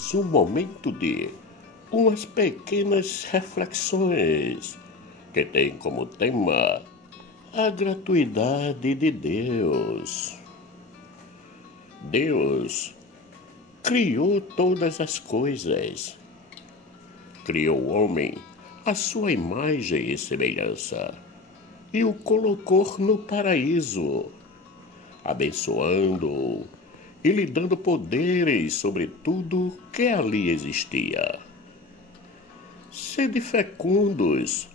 mais um momento de umas pequenas reflexões que tem como tema a gratuidade de Deus. Deus criou todas as coisas. Criou o homem à sua imagem e semelhança e o colocou no paraíso, abençoando-o e lhe dando poderes sobre tudo que ali existia. Sede fecundos,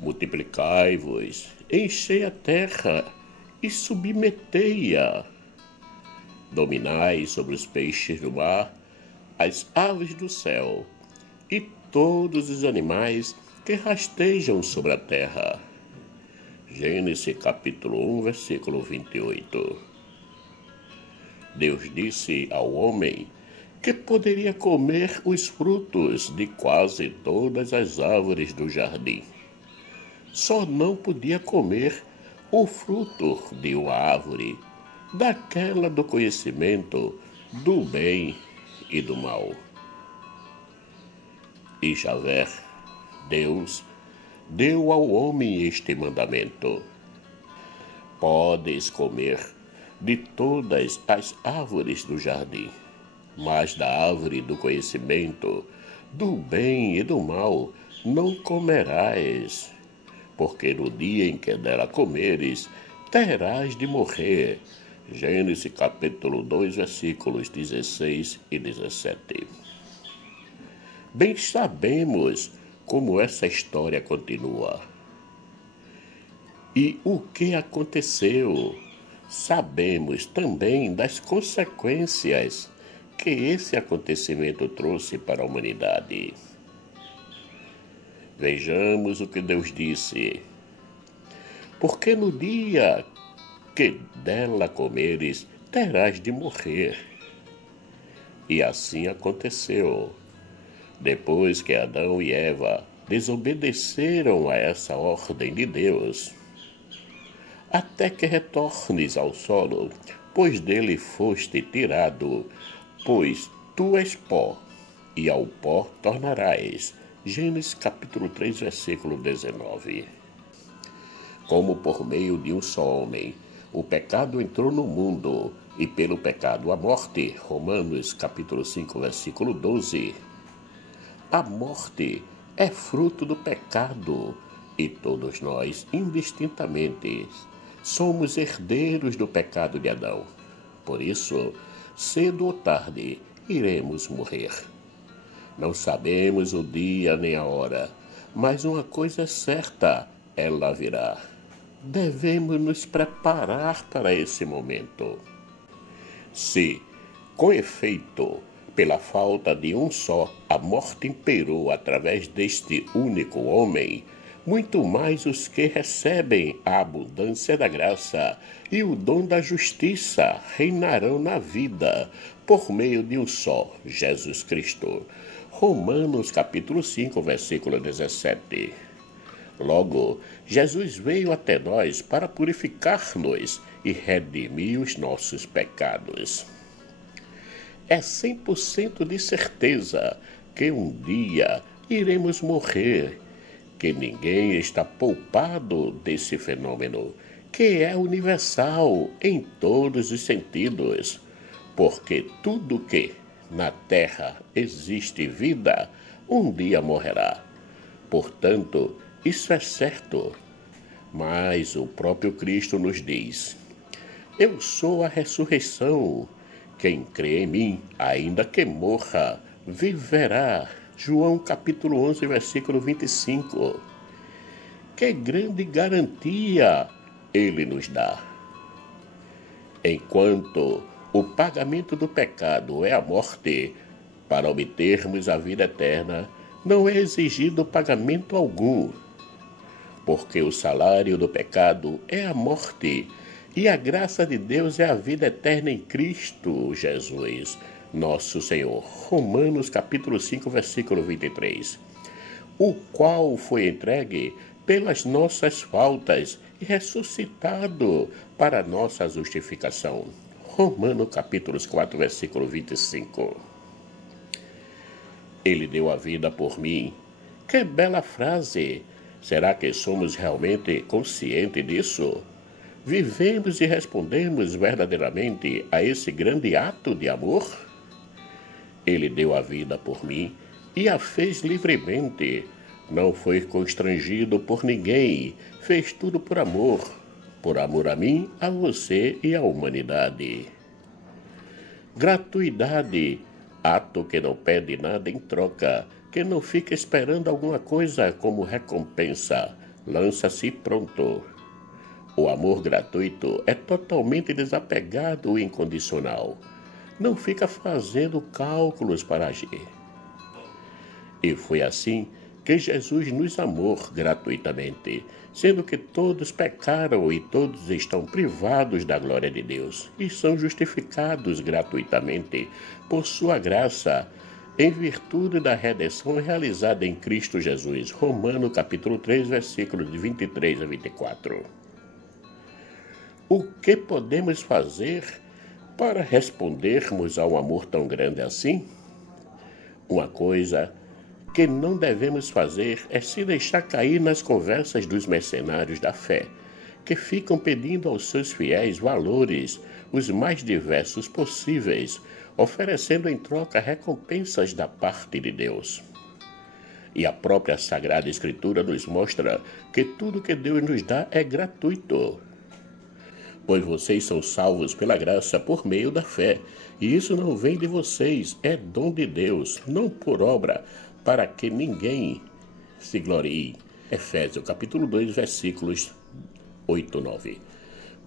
multiplicai-vos, enchei a terra e submetei-a. Dominai sobre os peixes do mar, as aves do céu e todos os animais que rastejam sobre a terra. Gênesis capítulo 1, versículo 28. Deus disse ao homem que poderia comer os frutos de quase todas as árvores do jardim. Só não podia comer o fruto de uma árvore, daquela do conhecimento do bem e do mal. E Javé, Deus, deu ao homem este mandamento: podes comer de todas as árvores do jardim, mas da árvore do conhecimento do bem e do mal não comerás, porque no dia em que dela comeres, terás de morrer. Gênesis capítulo 2, versículos 16 e 17. Bem sabemos como essa história continua. E o que aconteceu? Sabemos também das consequências que esse acontecimento trouxe para a humanidade. Vejamos o que Deus disse: porque no dia que dela comeres, terás de morrer. E assim aconteceu. Depois que Adão e Eva desobedeceram a essa ordem de Deus, até que retornes ao solo, pois dele foste tirado, pois tu és pó, e ao pó tornarás. Gênesis capítulo 3, versículo 19. Como por meio de um só homem o pecado entrou no mundo, e pelo pecado a morte, Romanos capítulo 5, versículo 12. A morte é fruto do pecado, e todos nós, indistintamente, somos herdeiros do pecado de Adão. Por isso, cedo ou tarde, iremos morrer. Não sabemos o dia nem a hora, mas uma coisa é certa, ela virá. Devemos nos preparar para esse momento. Se, com efeito, pela falta de um só, a morte imperou através deste único homem, muito mais os que recebem a abundância da graça e o dom da justiça reinarão na vida por meio de um só, Jesus Cristo. Romanos capítulo 5, versículo 17. Logo, Jesus veio até nós para purificar-nos e redimir os nossos pecados. É 100% de certeza que um dia iremos morrer, que ninguém está poupado desse fenômeno, que é universal em todos os sentidos, porque tudo que na terra existe vida, um dia morrerá. Portanto, isso é certo. Mas o próprio Cristo nos diz: eu sou a ressurreição. Quem crê em mim, ainda que morra, viverá. João capítulo 11, versículo 25. Que grande garantia ele nos dá. Enquanto o pagamento do pecado é a morte, para obtermos a vida eterna, não é exigido pagamento algum, porque o salário do pecado é a morte, e a graça de Deus é a vida eterna em Cristo Jesus, nosso Senhor. Romanos capítulo 5, versículo 23. O qual foi entregue pelas nossas faltas e ressuscitado para a nossa justificação. Romanos capítulo 4, versículo 25. Ele deu a vida por mim. Que bela frase! Será que somos realmente conscientes disso? Vivemos e respondemos verdadeiramente a esse grande ato de amor? Ele deu a vida por mim e a fez livremente. Não foi constrangido por ninguém, fez tudo por amor a mim, a você e à humanidade. Gratuidade, ato que não pede nada em troca, que não fica esperando alguma coisa como recompensa, lança-se pronto. O amor gratuito é totalmente desapegado e incondicional. Não fica fazendo cálculos para agir. E foi assim que Jesus nos amou gratuitamente, sendo que todos pecaram e todos estão privados da glória de Deus e são justificados gratuitamente por sua graça, em virtude da redenção realizada em Cristo Jesus. Romanos capítulo 3, versículos de 23 a 24. O que podemos fazer para respondermos a um amor tão grande assim? Uma coisa que não devemos fazer é se deixar cair nas conversas dos mercenários da fé, que ficam pedindo aos seus fiéis valores os mais diversos possíveis, oferecendo em troca recompensas da parte de Deus. E a própria Sagrada Escritura nos mostra que tudo que Deus nos dá é gratuito. Pois vocês são salvos pela graça por meio da fé, e isso não vem de vocês, é dom de Deus, não por obra, para que ninguém se glorie. Efésios capítulo 2, versículos 8 e 9.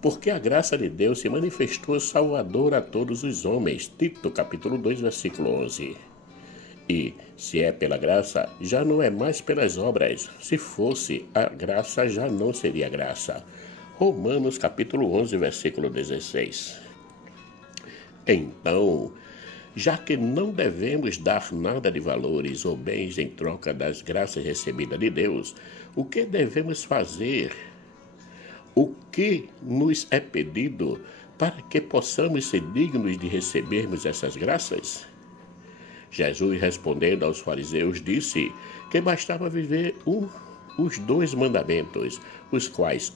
Porque a graça de Deus se manifestou salvadora a todos os homens. Tito capítulo 2, versículo 11. E, se é pela graça, já não é mais pelas obras. Se fosse, a graça já não seria graça. Romanos capítulo 11, versículo 16. Então, já que não devemos dar nada de valores ou bens em troca das graças recebidas de Deus, o que devemos fazer? O que nos é pedido para que possamos ser dignos de recebermos essas graças? Jesus, respondendo aos fariseus, disse que bastava viver os 2 mandamentos, os quais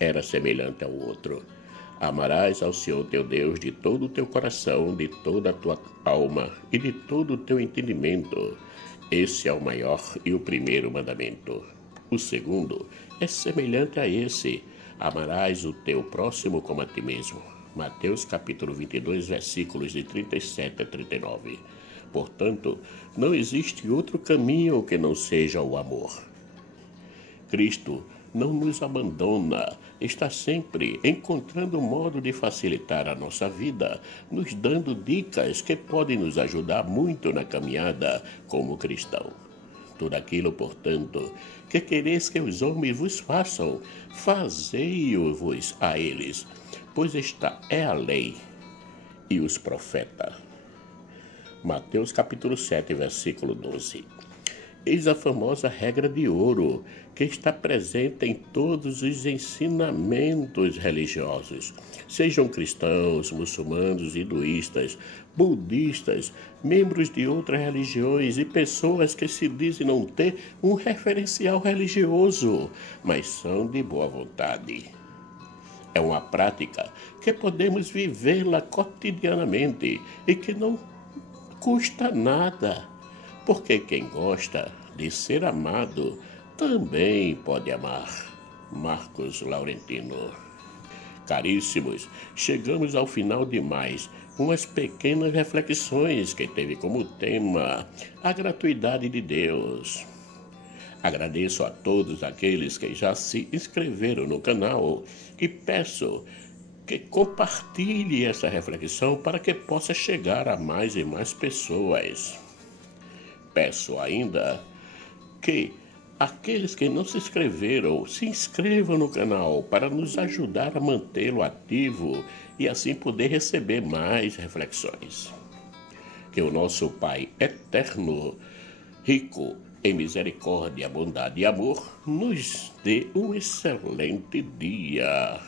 era semelhante ao outro. Amarás ao Senhor teu Deus de todo o teu coração, de toda a tua alma e de todo o teu entendimento. Esse é o maior e o primeiro mandamento. O segundo é semelhante a esse: amarás o teu próximo como a ti mesmo. Mateus capítulo 22, versículos de 37 a 39. Portanto, não existe outro caminho que não seja o amor. Cristo não nos abandona, está sempre encontrando um modo de facilitar a nossa vida, nos dando dicas que podem nos ajudar muito na caminhada como cristão. Tudo aquilo, portanto, que quereis que os homens vos façam, fazei-o-vos a eles, pois esta é a lei e os profetas. Mateus capítulo 7, versículo 12. Eis a famosa regra de ouro que está presente em todos os ensinamentos religiosos, sejam cristãos, muçulmanos, hinduístas, budistas, membros de outras religiões e pessoas que se dizem não ter um referencial religioso, mas são de boa vontade. É uma prática que podemos vivê-la cotidianamente e que não custa nada. Porque quem gosta de ser amado também pode amar. Marcos Laurentino. Caríssimos, chegamos ao final de mais umas pequenas reflexões que teve como tema a gratuidade de Deus. Agradeço a todos aqueles que já se inscreveram no canal e peço que compartilhe essa reflexão para que possa chegar a mais e mais pessoas. Peço ainda que aqueles que não se inscreveram, se inscrevam no canal para nos ajudar a mantê-lo ativo e assim poder receber mais reflexões. Que o nosso Pai eterno, rico em misericórdia, bondade e amor, nos dê um excelente dia.